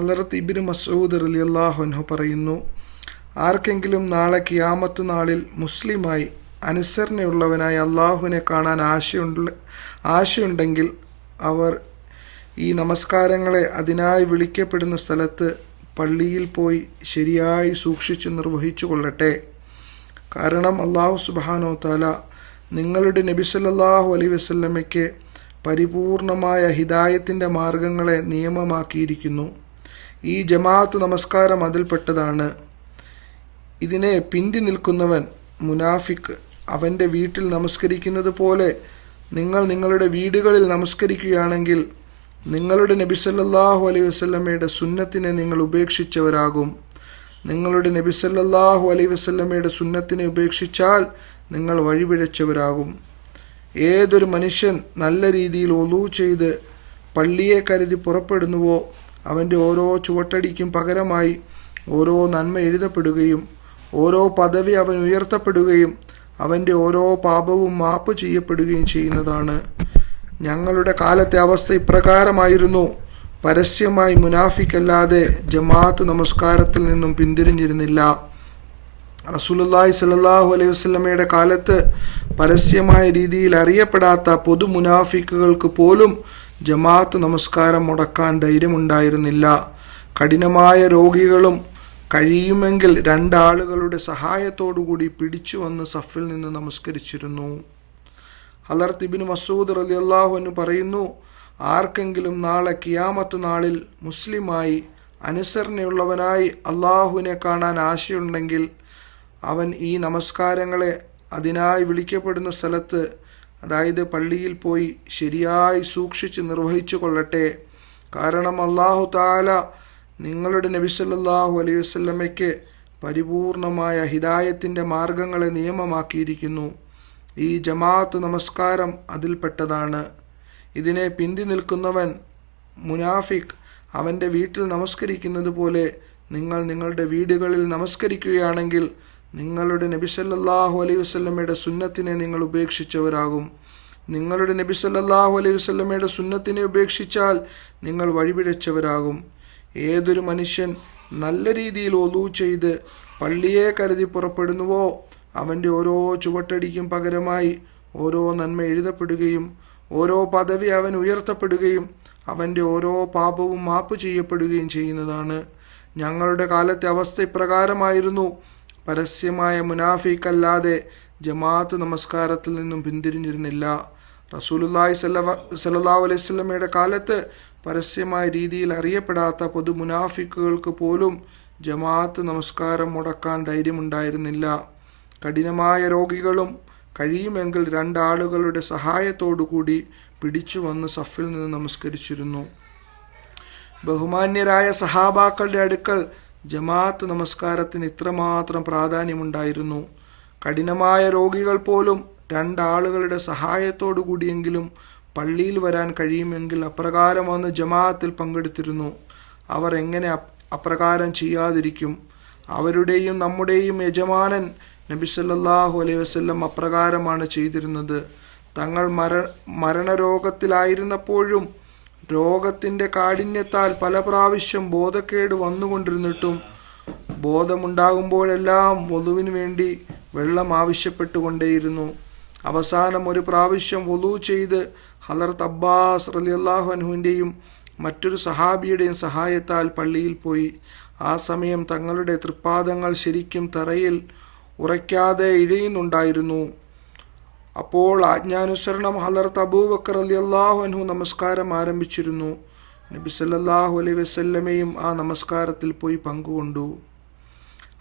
ഹലറത്ത് ഇബിന് മസൂദ് അലി അള്ളാഹുൻഹു പറയുന്നു ആർക്കെങ്കിലും നാളെ കിയാമത്ത് നാളിൽ മുസ്ലിമായി അനുസരണയുള്ളവനായി അള്ളാഹുവിനെ കാണാൻ ആശയുണ്ട് ആശയുണ്ടെങ്കിൽ അവർ ഈ നമസ്കാരങ്ങളെ അതിനായി വിളിക്കപ്പെടുന്ന സ്ഥലത്ത് പള്ളിയിൽ പോയി ശരിയായി സൂക്ഷിച്ച് നിർവഹിച്ചു കൊള്ളട്ടെ കാരണം അള്ളാഹു സുബാനോ താല നിങ്ങളുടെ നബി സല്ലല്ലാഹു അലൈഹി വസല്ലമയ്ക്ക് പരിപൂർണമായ ഹിദായത്തിന്റെ മാർഗങ്ങളെ നിയമമാക്കിയിരിക്കുന്നു. ഈ ജമാഅത്ത് നമസ്കാരം അതിൽപ്പെട്ടതാണ്. ഇതിനെ പിന്തി നിൽക്കുന്നവൻ മുനാഫിക്ക് അവന്റെ വീട്ടിൽ നമസ്കരിക്കുന്നത് പോലെ നിങ്ങൾ നിങ്ങളുടെ വീടുകളിൽ നമസ്കരിക്കുകയാണെങ്കിൽ നിങ്ങളുടെ നബി സല്ലല്ലാഹു അലൈഹി വസല്ലമയുടെ സുന്നത്തിനെ നിങ്ങൾ ഉപേക്ഷിച്ചവരാകും. നിങ്ങളുടെ നബി സല്ലല്ലാഹു അലൈഹി വസല്ലമയുടെ സുന്നത്തിനെ ഉപേക്ഷിച്ചാൽ നിങ്ങൾ വഴിപിഴച്ചവരാകും. ഏതൊരു മനുഷ്യൻ നല്ല രീതിയിൽ ഒലു ചെയ്ത് പള്ളിയെ കരുതി പുറപ്പെടുന്നുവോ അവന്റെ ഓരോ ചുവട്ടടിക്കും പകരമായി ഓരോ നന്മ എഴുതപ്പെടുകയും ഓരോ പദവി അവൻ ഉയർത്തപ്പെടുകയും അവന്റെ ഓരോ പാപവും മാപ്പ് ചെയ്യപ്പെടുകയും ചെയ്യുന്നതാണ്. ഞങ്ങളുടെ കാലത്തെ അവസ്ഥ ഇപ്രകാരമായിരുന്നു. പരസ്യമായി മുനാഫിക്കല്ലാതെ ജമാഅത്ത് നമസ്കാരത്തിൽ നിന്നും പിന്തിരിഞ്ഞിരുന്നില്ല. റസൂലുള്ളാഹി സ്വല്ലല്ലാഹു അലൈഹി വസല്ലമയുടെ കാലത്ത് പരസ്യമായ രീതിയിൽ അറിയപ്പെടാത്ത പൊതു മുനാഫിക്കുകൾക്ക് പോലും ജമാഅത്ത് നമസ്കാരം മുടക്കാൻ ധൈര്യമുണ്ടായിരുന്നില്ല. കഠിനമായ രോഗികളും കഴിയുമെങ്കിൽ രണ്ടാളുകളുടെ സഹായത്തോടുകൂടി പിടിച്ചു വന്ന് സഫിൽ നിന്ന് നമസ്കരിച്ചിരുന്നു. ഹലർത്ത് മസൂദ് റലി അള്ളാഹുവിന് പറയുന്നു ആർക്കെങ്കിലും നാളെ കിയാമത്ത് നാളിൽ മുസ്ലിമായി അനുസരണയുള്ളവനായി അള്ളാഹുവിനെ കാണാൻ ആശയുണ്ടെങ്കിൽ അവൻ ഈ നമസ്കാരങ്ങളെ അതിനായി വിളിക്കപ്പെടുന്ന സ്ഥലത്ത് അതായത് പള്ളിയിൽ പോയി ശരിയായി സൂക്ഷിച്ച് നിർവഹിച്ചു കൊള്ളട്ടെ. കാരണം അള്ളാഹു താല നിങ്ങളുടെ നബി സല്ലല്ലാഹു അലൈഹി വസല്ലമയ്ക്ക് പരിപൂർണമായ ഹിദായത്തിന്റെ മാർഗങ്ങളെ നിയമമാക്കിയിരിക്കുന്നു. ഈ ജമാഅത്ത് നമസ്കാരം അതിൽപ്പെട്ടതാണ്. ഇതിനെ പിന്തി നിൽക്കുന്നവൻ മുനാഫിക് അവന്റെ വീട്ടിൽ നമസ്കരിക്കുന്നത് പോലെ നിങ്ങൾ നിങ്ങളുടെ വീടുകളിൽ നമസ്കരിക്കുകയാണെങ്കിൽ നിങ്ങളുടെ നബിസല്ലാഹു അലൈഹി വസല്ലമയുടെ സുന്നത്തിനെ നിങ്ങൾ ഉപേക്ഷിച്ചവരാകും. നിങ്ങളുടെ നബി സല്ലല്ലാഹു അലൈഹി വസല്ലമയുടെ സുന്നത്തിനെ ഉപേക്ഷിച്ചാൽ നിങ്ങൾ വഴിപിഴച്ചവരാകും. ഏതൊരു മനുഷ്യൻ നല്ല രീതിയിൽ ഒലു ചെയ്ത് പള്ളിയെ കരുതി പുറപ്പെടുന്നുവോ അവന്റെ ഓരോ ചുവട്ടടിക്കും പകരമായി ഓരോ നന്മ എഴുതപ്പെടുകയും ഓരോ പദവി അവൻ ഉയർത്തപ്പെടുകയും അവന്റെ ഓരോ പാപവും മാപ്പ് ചെയ്യപ്പെടുകയും ചെയ്യുന്നതാണ്. ഞങ്ങളുടെ കാലത്തെ അവസ്ഥ ഇപ്രകാരമായിരുന്നു. പരസ്യമായ മുനാഫിക്കല്ലാതെ ജമാഅത്ത് നമസ്കാരത്തിൽ നിന്നും പിന്തിരിഞ്ഞിരുന്നില്ല. റസൂലുള്ളാഹി സല്ലവ അലൈഹി വസല്ലമയുടെ കാലത്ത് പരസ്യമായ രീതിയിൽ അറിയപ്പെടാത്ത പൊതു മുനാഫിക്കുകൾക്ക് പോലും ജമാഅത്ത് നമസ്കാരം മുടക്കാൻ ധൈര്യമുണ്ടായിരുന്നില്ല. കഠിനമായ രോഗികളും കഴിയുമെങ്കിൽ രണ്ടാളുകളുടെ സഹായത്തോടുകൂടി പിടിച്ചു വന്ന് സഫിൽ നിന്ന് നമസ്കരിച്ചിരുന്നു. ബഹുമാന്യരായ സഹാബാക്കളുടെ അടുക്കൽ ജമാഅത്ത് നമസ്കാരത്തിന് ഇത്രമാത്രം പ്രാധാന്യമുണ്ടായിരുന്നു. കഠിനമായ രോഗികൾ പോലും രണ്ടാളുകളുടെ സഹായത്തോടു കൂടിയെങ്കിലും പള്ളിയിൽ വരാൻ കഴിയുമെങ്കിൽ അപ്രകാരം വന്ന് ജമാഅത്തിൽ പങ്കെടുത്തിരുന്നു. അവർ എങ്ങനെ അപ്രകാരം ചെയ്യാതിരിക്കും? അവരുടെയും നമ്മുടെയും യജമാനൻ നബി സല്ലല്ലാഹു അലൈഹി വസല്ലം അപ്രകാരമാണ് ചെയ്തിരുന്നത്. തങ്ങൾ മര മരണരോഗത്തിലായിരുന്നപ്പോഴും രോഗത്തിന്റെ കാഠിന്യത്താൽ പല പ്രാവശ്യം ബോധക്കേട് വന്നുകൊണ്ടിരുന്നിട്ടും ബോധമുണ്ടാകുമ്പോഴെല്ലാം വധുവിന് വേണ്ടി വെള്ളം ആവശ്യപ്പെട്ടുകൊണ്ടേയിരുന്നു. അവസാനം ഒരു പ്രാവശ്യം വധു ചെയ്ത് ഹലർത്ത് അബ്ബാസ് അലി അൻഹുവിന്റെയും മറ്റൊരു സഹാബിയുടെയും സഹായത്താൽ പള്ളിയിൽ പോയി. ആ സമയം തങ്ങളുടെ തൃപ്പാദങ്ങൾ ശരിക്കും തറയിൽ ഉറയ്ക്കാതെ ഇഴയുന്നുണ്ടായിരുന്നു. അപ്പോൾ ആജ്ഞാനുസരണം ഹലർത്ത് അബൂബക്കർ അലി അള്ളാഹു അൻഹു നമസ്കാരം ആരംഭിച്ചിരുന്നു. നബി സല്ലാഹു അലൈ വസല്ലമയും ആ നമസ്കാരത്തിൽ പോയി പങ്കുകൊണ്ടു.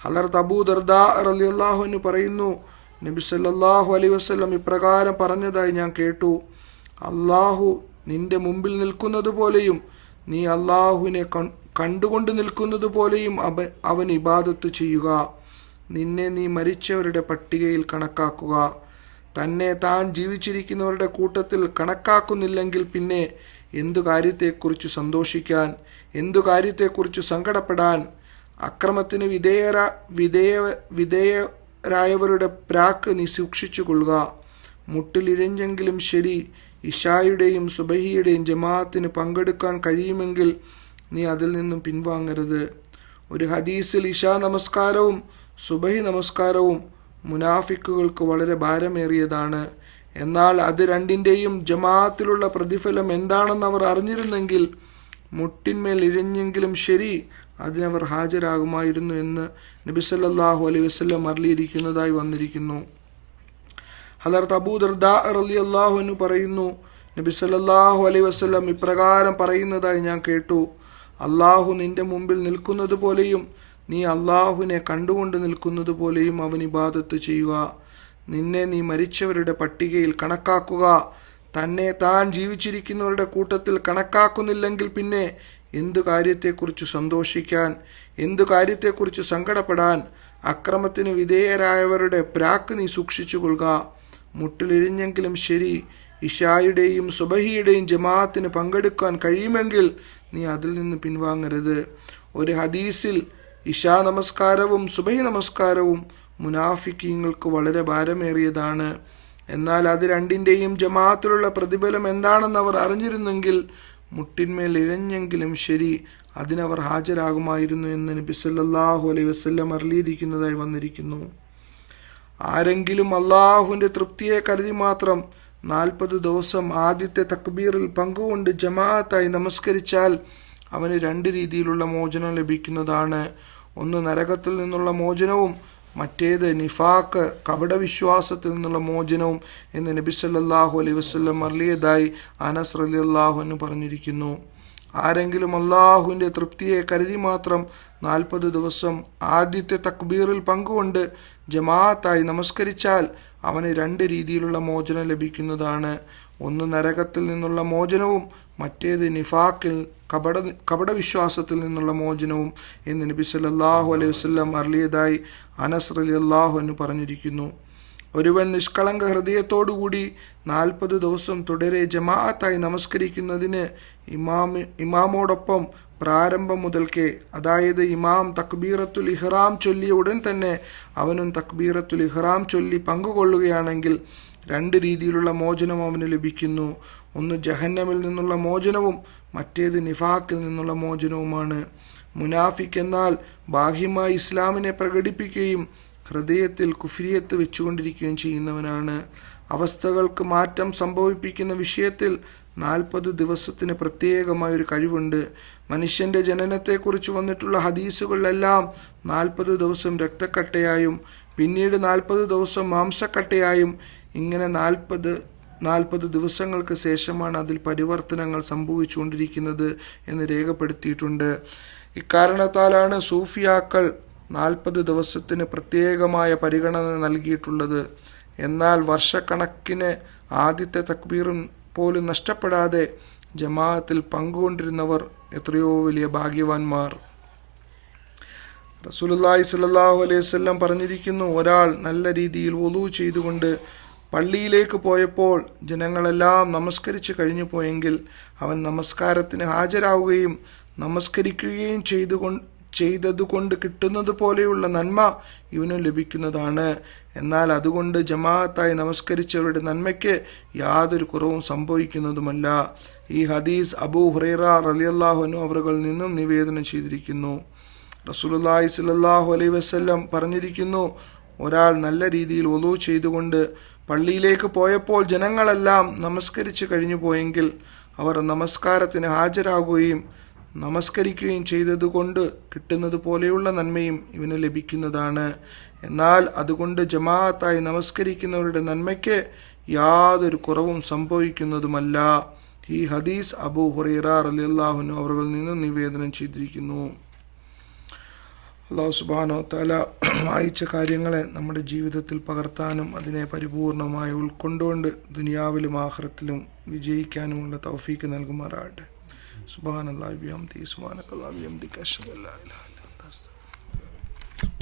ഹലർത്ത് അബൂ ദർദാ അലി അള്ളാഹുവിന് പറയുന്നു നബി സല്ലാഹു അലൈ വസല്ലം ഇപ്രകാരം പറഞ്ഞതായി ഞാൻ കേട്ടു. അള്ളാഹു നിന്റെ മുമ്പിൽ നിൽക്കുന്നത് പോലെയും നീ അള്ളാഹുവിനെ കണ്ടുകൊണ്ട് നിൽക്കുന്നത് പോലെയും അവൻ ഇബാദത്ത് ചെയ്യുക. നിന്നെ നീ മരിച്ചവരുടെ പട്ടികയിൽ കണക്കാക്കുക. തന്നെ താൻ ജീവിച്ചിരിക്കുന്നവരുടെ കൂട്ടത്തിൽ കണക്കാക്കുന്നില്ലെങ്കിൽ പിന്നെ എന്തു കാര്യത്തെക്കുറിച്ച് സന്തോഷിക്കാൻ എന്തു കാര്യത്തെക്കുറിച്ച് സങ്കടപ്പെടാൻ? അക്രമത്തിന് വിധേയര വിധേയ വിധേയരായവരുടെ പ്രാക്ക് നീ സൂക്ഷിച്ചു കൊള്ളുക മുട്ടിലിഴഞ്ഞെങ്കിലും ശരി ഇഷായുടെയും സുബഹിയുടെയും ജമാഅത്തിന് പങ്കെടുക്കാൻ കഴിയുമെങ്കിൽ നീ അതിൽ നിന്നും പിൻവാങ്ങരുത്. ഒരു ഹദീസിൽ ഇഷാ നമസ്കാരവും സുബഹി നമസ്കാരവും മുനാഫിക്കുകൾക്ക് വളരെ ഭാരമേറിയതാണ്. എന്നാൽ അത് രണ്ടിന്റെയും ജമാഅത്തിലുള്ള പ്രതിഫലം എന്താണെന്ന് അവർ അറിഞ്ഞിരുന്നെങ്കിൽ മുട്ടിന്മേൽ ഇഴഞ്ഞെങ്കിലും ശരി അതിനവർ ഹാജരാകുമായിരുന്നു എന്ന് നബി സല്ലല്ലാഹു അലൈഹി വസല്ലം അറിയിയിരിക്കുന്നതായി വന്നിരിക്കുന്നു. ഹലർത്ത് അബൂദർദാ അലി എന്ന് പറയുന്നു നബി സല്ലല്ലാഹു അലൈഹി വസല്ലം ഇപ്രകാരം പറയുന്നതായി ഞാൻ കേട്ടു. അള്ളാഹു നിന്റെ മുമ്പിൽ നിൽക്കുന്നത് പോലെയും നീ അള്ളാഹുവിനെ കണ്ടുകൊണ്ട് നിൽക്കുന്നത് പോലെയും അവൻ ഇബാദത്ത് ചെയ്യുക. നിന്നെ നീ മരിച്ചവരുടെ പട്ടികയിൽ കണക്കാക്കുക. തന്നെ താൻ ജീവിച്ചിരിക്കുന്നവരുടെ കൂട്ടത്തിൽ കണക്കാക്കുന്നില്ലെങ്കിൽ പിന്നെ എന്തു കാര്യത്തെക്കുറിച്ച് സന്തോഷിക്കാൻ എന്തു കാര്യത്തെക്കുറിച്ച് സങ്കടപ്പെടാൻ അക്രമത്തിന് വിധേയരായവരുടെ പ്രാക്ക് നീ സൂക്ഷിച്ചു കൊള്ളുക മുട്ടിലിഴിഞ്ഞെങ്കിലും ശരി ഇഷായുടെയും സുബഹിയുടെയും ജമാഅത്തിന് പങ്കെടുക്കാൻ കഴിയുമെങ്കിൽ നീ അതിൽ നിന്ന് പിൻവാങ്ങരുത്. ഒരു ഹദീസിൽ ഇഷാ നമസ്കാരവും സുബൈ നമസ്കാരവും മുനാഫിക്കീങ്ങൾക്ക് വളരെ ഭാരമേറിയതാണ്. എന്നാൽ അത് രണ്ടിന്റെയും ജമാഅത്തിലുള്ള പ്രതിഫലം എന്താണെന്ന് അവർ അറിഞ്ഞിരുന്നെങ്കിൽ മുട്ടിന്മേൽ ഇഴഞ്ഞെങ്കിലും ശരി അതിനവർ ഹാജരാകുമായിരുന്നു എന്ന് നബി സല്ലല്ലാഹു അലൈഹി വസല്ലം അറിയിയിരിക്കുന്നതായി വന്നിരിക്കുന്നു. ആരെങ്കിലും അള്ളാഹുവിന്റെ തൃപ്തിയെ കരുതി മാത്രം നാൽപ്പത് ദിവസം ആദ്യത്തെ തക്ബീറിൽ പങ്കുകൊണ്ട് ജമാഅത്തായി നമസ്കരിച്ചാൽ അവന് രണ്ട് രീതിയിലുള്ള മോചനം ലഭിക്കുന്നതാണ്. ഒന്ന് നരകത്തിൽ നിന്നുള്ള മോചനവും മറ്റേത് നിഫാക്ക് കപടവിശ്വാസത്തിൽ നിന്നുള്ള മോചനവും എന്ന് നബി സല്ലാഹു അലൈഹി വസല്ലം അറിയതായി അനസ് റലി അള്ളാഹുവിന് പറഞ്ഞിരിക്കുന്നു. ആരെങ്കിലും അള്ളാഹുവിന്റെ തൃപ്തിയെ കരുതി മാത്രം നാൽപ്പത് ദിവസം ആദ്യത്തെ തക്ബീറിൽ പങ്കുകൊണ്ട് ജമാഅത്തായി നമസ്കരിച്ചാൽ അവന് രണ്ട് രീതിയിലുള്ള മോചനം ലഭിക്കുന്നതാണ്. ഒന്ന് നരകത്തിൽ നിന്നുള്ള മോചനവും മറ്റേത് നിഫാക്കിൽ കപട കപടവിശ്വാസത്തിൽ നിന്നുള്ള മോചനവും എന്ന് നബി സല്ലല്ലാഹു അലൈഹി വസല്ലം അറിയതായി അനസ് അലി അള്ളാഹു എന്ന് പറഞ്ഞിരിക്കുന്നു. ഒരുവൻ നിഷ്കളങ്ക ഹൃദയത്തോടുകൂടി നാൽപ്പത് ദിവസം തുടരെ ജമാഅത്തായി നമസ്കരിക്കുന്നതിന് ഇമാമി ഇമാമോടൊപ്പം പ്രാരംഭം മുതൽക്കേ അതായത് ഇമാം തക്ബീറത്തുൽ ഇഹ്റാം ചൊല്ലിയ ഉടൻ തന്നെ അവനും തക്ബീറത്തുൽ ഇഹ്റാം ചൊല്ലി പങ്കുകൊള്ളുകയാണെങ്കിൽ രണ്ട് രീതിയിലുള്ള മോചനം അവന് ലഭിക്കുന്നു. ഒന്ന് ജഹന്നമിൽ നിന്നുള്ള മോചനവും മറ്റേത് നിഫാക്കിൽ നിന്നുള്ള മോചനവുമാണ്. മുനാഫിക് എന്നാൽ ബാഹ്യമായി ഇസ്ലാമിനെ പ്രകടിപ്പിക്കുകയും ഹൃദയത്തിൽ കുഫിരിയത്ത് വെച്ചുകൊണ്ടിരിക്കുകയും ചെയ്യുന്നവനാണ്. അവസ്ഥകൾക്ക് മാറ്റം സംഭവിപ്പിക്കുന്ന വിഷയത്തിൽ നാൽപ്പത് ദിവസത്തിന് പ്രത്യേകമായ ഒരു കഴിവുണ്ട്. മനുഷ്യന്റെ ജനനത്തെക്കുറിച്ച് വന്നിട്ടുള്ള ഹദീസുകളിലെല്ലാം നാൽപ്പത് ദിവസം രക്തക്കട്ടയായും പിന്നീട് നാൽപ്പത് ദിവസം മാംസക്കട്ടയായും ഇങ്ങനെ നാൽപ്പത് നാൽപ്പത് ദിവസങ്ങൾക്ക് ശേഷമാണ് അതിൽ പരിവർത്തനങ്ങൾ സംഭവിച്ചുകൊണ്ടിരിക്കുന്നത് എന്ന് രേഖപ്പെടുത്തിയിട്ടുണ്ട്. ഇക്കാരണത്താലാണ് സൂഫിയാക്കൾ നാൽപ്പത് ദിവസത്തിന് പ്രത്യേകമായ പരിഗണന നൽകിയിട്ടുള്ളത്. എന്നാൽ വർഷക്കണക്കിന് ആദ്യത്തെ തക്ബീറും പോലും നഷ്ടപ്പെടാതെ ജമാഅത്തിൽ പങ്കുകൊണ്ടിരുന്നവർ എത്രയോ വലിയ ഭാഗ്യവാന്മാർ. റസൂലുള്ളാഹി സ്വല്ലല്ലാഹു അലൈഹി വസല്ലം പറഞ്ഞിരിക്കുന്നു ഒരാൾ നല്ല രീതിയിൽ ഒലു ചെയ്തുകൊണ്ട് പള്ളിയിലേക്ക് പോയപ്പോൾ ജനങ്ങളെല്ലാം നമസ്കരിച്ച് കഴിഞ്ഞു പോയെങ്കിൽ അവൻ നമസ്കാരത്തിന് ഹാജരാവുകയും നമസ്കരിക്കുകയും ചെയ്തുകൊണ്ട് ചെയ്തതുകൊണ്ട് കിട്ടുന്നത് പോലെയുള്ള നന്മ ഇവന് ലഭിക്കുന്നതാണ്. എന്നാൽ അതുകൊണ്ട് ജമാഅത്തായി നമസ്കരിച്ചവരുടെ നന്മയ്ക്ക് യാതൊരു കുറവും സംഭവിക്കുന്നതുമല്ല. ഈ ഹദീസ് അബൂ ഹുറൈറ റലിയല്ലാഹുനു അവറുകളിൽ നിന്നും നിവേദനം ചെയ്തിരിക്കുന്നു. റസൂലുള്ളാഹി സ്വല്ലല്ലാഹു അലൈഹി വസല്ലം പറഞ്ഞിരിക്കുന്നു ഒരാൾ നല്ല രീതിയിൽ ഒലു ചെയ്തുകൊണ്ട് പള്ളിയിലേക്ക് പോയപ്പോൾ ജനങ്ങളെല്ലാം നമസ്കരിച്ച് കഴിഞ്ഞു പോയെങ്കിൽ അവർ നമസ്കാരത്തിന് ഹാജരാകുകയും നമസ്കരിക്കുകയും ചെയ്തതുകൊണ്ട് കിട്ടുന്നത് പോലെയുള്ള നന്മയും ഇവന് ലഭിക്കുന്നതാണ്. എന്നാൽ അതുകൊണ്ട് ജമാഅത്തായി നമസ്കരിക്കുന്നവരുടെ നന്മയ്ക്ക് യാതൊരു കുറവും സംഭവിക്കുന്നതുമല്ല. ഈ ഹദീസ് അബൂ ഹുറൈറ അള്ളാഹുനു അവരിൽ നിന്നും നിവേദനം ചെയ്തിരിക്കുന്നു. അള്ളാഹു സുബാനോ തല വായിച്ച കാര്യങ്ങളെ നമ്മുടെ ജീവിതത്തിൽ പകർത്താനും അതിനെ പരിപൂർണമായി ഉൾക്കൊണ്ടുകൊണ്ട് ദുനിയാവിലും ആഹ്റത്തിലും വിജയിക്കാനുമുള്ള തൗഫീക്ക് നൽകുമാറാകട്ടെ. സുബാൻ അള്ളാഹ് സുബാൻ അള്ളാഹ്